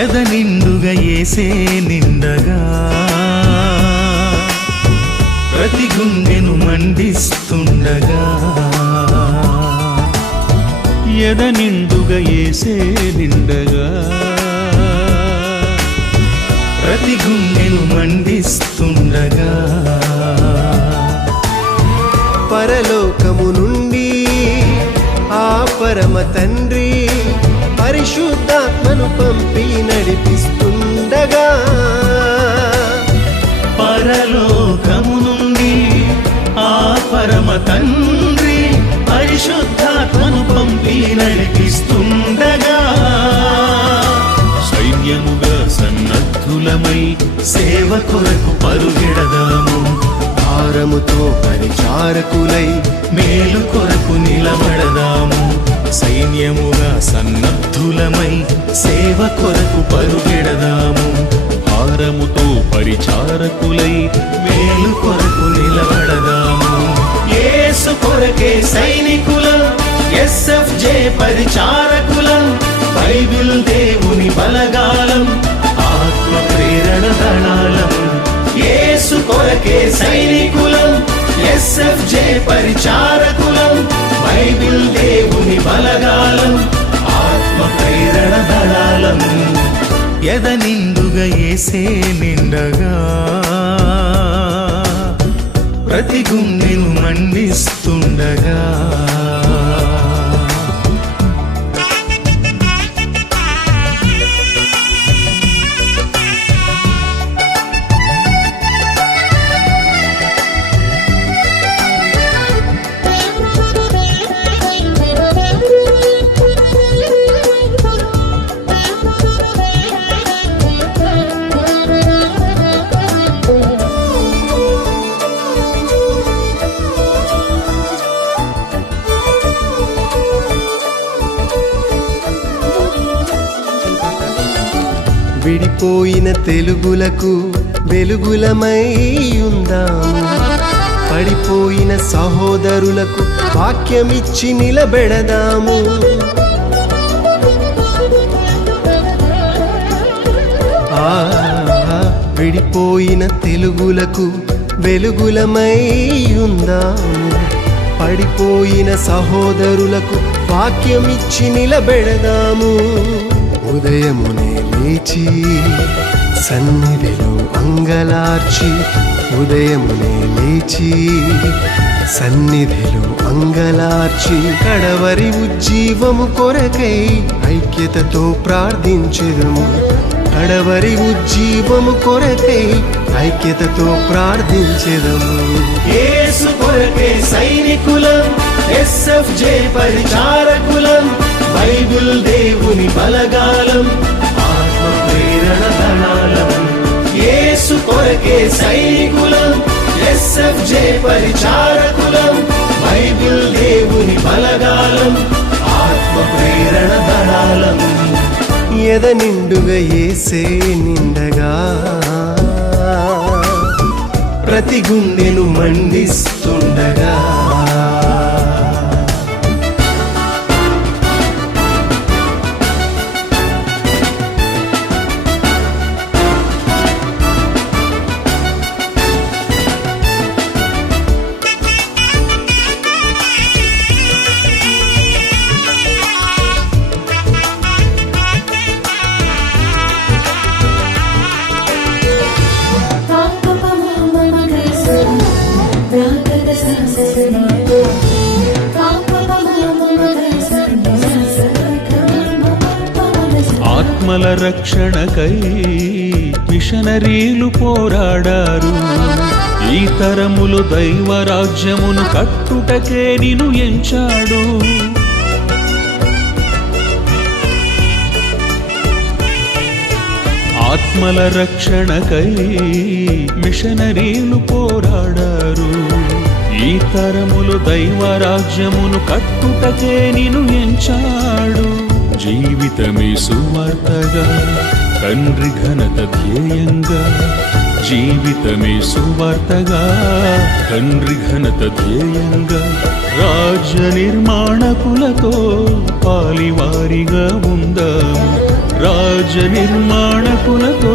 ఎద నిండుగా యేసే నిండగా ప్రతి గుండెను మండిస్తుండగా ఎద నిండుగా యేసే నిండగా ప్రతి గుండెను మండిస్తుండగా పరలోకము నుండి ఆ పరమ తండ్రి పరిశుద్ధాత్మను పంపి నడిపిస్తుండగా పరలోకము నుండి ఆ పరమ తండ్రి పరిశుద్ధాత్మను పంపి నడిపిస్తుండగా సైన్యముగా సన్నద్ధులమై సేవ కొరకు పరుగెడదాము భారముతో పరిచారకులై మేలు కొరకు నిలబడదాము సైన్యముగా సన్నద్ధులమై సేవ కొరకు పరుగెడదాము భారముతో పరిచారకులై మేలు కొరకు నిలబడదాము యేసు కొరకే సైనికులం SFJ పరిచారకులం బైబిల్ దేవుని బలగాలం ఆత్మ ప్రేరణ దళాలం యేసు కొరకే సైనికులం SFJ పరిచారకులం బైబిల్ దేవుని బలగాలం ఆత్మ ప్రేరణ దళాలం ఎద నిండుగా యేసే నిండగా ప్రతి గుండెను మండిస్తుండగా విడిపోయిన తెలుగులకు వెలుగులమై ఉందాము పడిపోయిన సహోదరులకు వాక్యమిచ్చి నిలబెడదాము విడిపోయిన తెలుగులకు వెలుగులమై ఉందాము పడిపోయిన సహోదరులకు వాక్యమిచ్చి నిలబెడదాము ఉదయమునే లేచి సన్నిధిలో అంగలార్చి ఉదయమునే లేచి సన్నిధిలో అంగలార్చి కడవరి ఉజ్జీవము కొరకై ఐక్యతతో ప్రార్థించెదము కడవరి ఉజ్జీవము కొరకై ఐక్యతతో ప్రార్థించెదము యేసు కొరకే సైనికులం SFJ పరిచారకులం బైబిల్ దేవుని బలగాలం ఆత్మ ప్రేరణ దళాలం యేసు కొరకే సైనికులం SFJ పరిచారకులం బైబిల్ దేవుని బలగాలం ఆత్మ ప్రేరణ దళాలం ఎద నిండుగా యేసే నిండగా ప్రతి గుండెను మండిస్తుండగా ఆత్మల రక్షణకై మిషనరీలు పోరాడారు ఈ తరములు దైవరాజ్యమును కట్టుటకే నిన్ను ఎంచాడు ఆత్మల రక్షణకై మిషనరీలు పోరాడారు ఈ తరములు దైవరాజ్యమును కట్టుటకే నిన్ను ఎంచాడు జీవితమే సువార్తగా తండ్రి ఘనత ధ్యేయంగా జీవితమే సువార్తగా తండ్రి ఘనత ధ్యేయంగా రాజ్య నిర్మాణకులతో పాలివారిగా ఉందాము రాజ్య నిర్మాణకులతో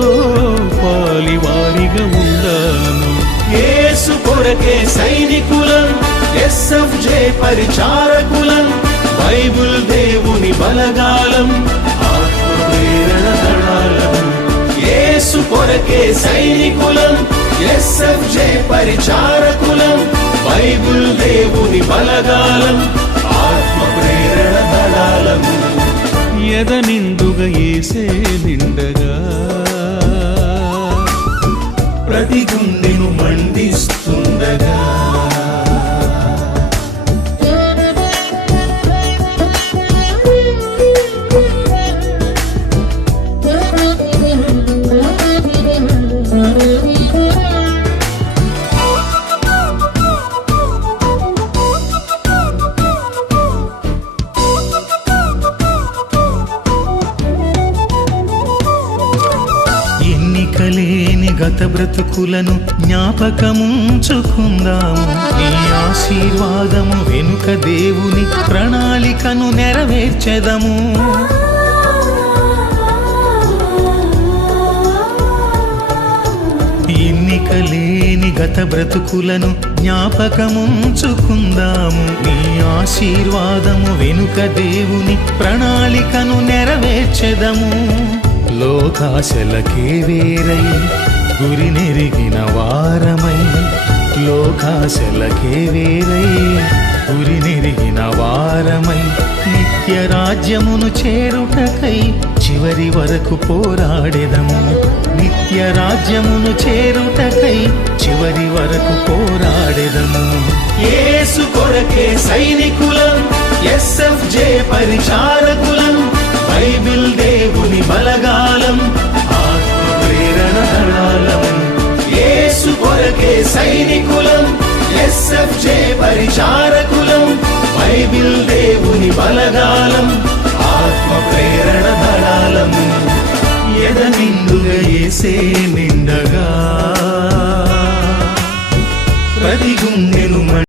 పాలివారిగా ఉండాను. యేసు కొరకే సైనికులం, ఎస్ఎఫ్జే పరిచారకులం, బైబిల్ దేవుని బలగాలం, ఆత్మ ప్రేరణ దళాలం. యేసు కొరకే సైనికులం, ఎస్ఎఫ్జే పరిచారకులం, బైబిల్ దేవుని బలగాలం, ఆత్మ ప్రేరణ దళాలం. ఎద నిండుగా యేసే నిండగా ప్రతి గుండెను మండిస్తుండగా ఎన్నికలేని గత బ్రతుకులను జ్ఞాపకముంచుకుందాము. ఈ ఆశీర్వాదము వెనుక దేవుని ప్రణాళికను నెరవేర్చెదము. ఎన్నికలేని గత బ్రతుకులను జ్ఞాపకముంచుకుందాము. ఈ ఆశీర్వాదము వెనుక దేవుని ప్రణాళికను నెరవేర్చెదము. లోకాశలకే వేరై గురి నెరిగిన వారమై, లోకాశలకే వేరై గురి నెరిగిన వారమై, నిత్య రాజ్యమును చేరుటకై చివరి వరకు పోరాడెదము. నిత్య రాజ్యమును చేరుటకై చివరి వరకు పోరాడెదము. యేసు కొరకే సైనికులం, ఎస్ఎఫ్జే పరిచారకులం, బైబిల్ దేవుని బలగాలం, ఆత్మ ప్రేరణ దళాలం. యేసు కొరకే సైనికులం, ఎస్ఎఫ్జే పరిచారకులం, బైబిల్ దేవుని బలగాలం, ఆత్మ ప్రేరణ దళాలం. ఎద నిండుగా యేసే నిండగా ప్రతి గుండెను